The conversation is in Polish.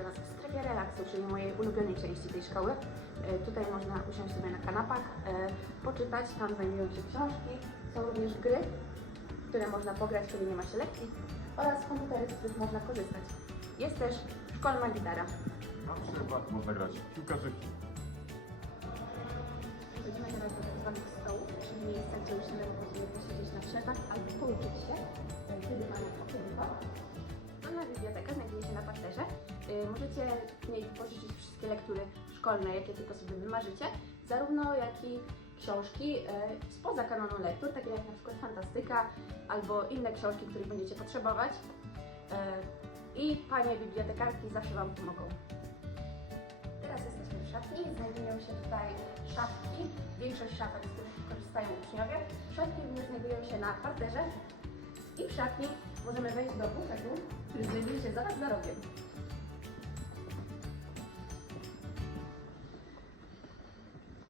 teraz w strefie relaksu, czyli mojej ulubionej części tej szkoły. E, Tutaj można usiąść sobie na kanapach, e, poczytać, tam znajdują się książki, są również gry, które można pograć, kiedy nie ma się lekcji oraz komputery, z których można korzystać. Jest też szkolna gitara. Na przykład można grać w piłkarzyki. Biblioteka znajduje się na parterze. E, Możecie w niej pożyczyć wszystkie lektury szkolne, jakie tylko sobie wymarzycie, zarówno jak i książki e, spoza kanonu lektur, takie jak na przykład fantastyka albo inne książki, których będziecie potrzebować. E, I panie bibliotekarki zawsze Wam pomogą. Teraz jesteśmy w szatni. Znajdują się tutaj szafki. Większość szafek, z których korzystają uczniowie. Szafki również znajdują się na parterze. I w szatni możemy wejść do bufetu, który znajduje się zaraz za rogiem.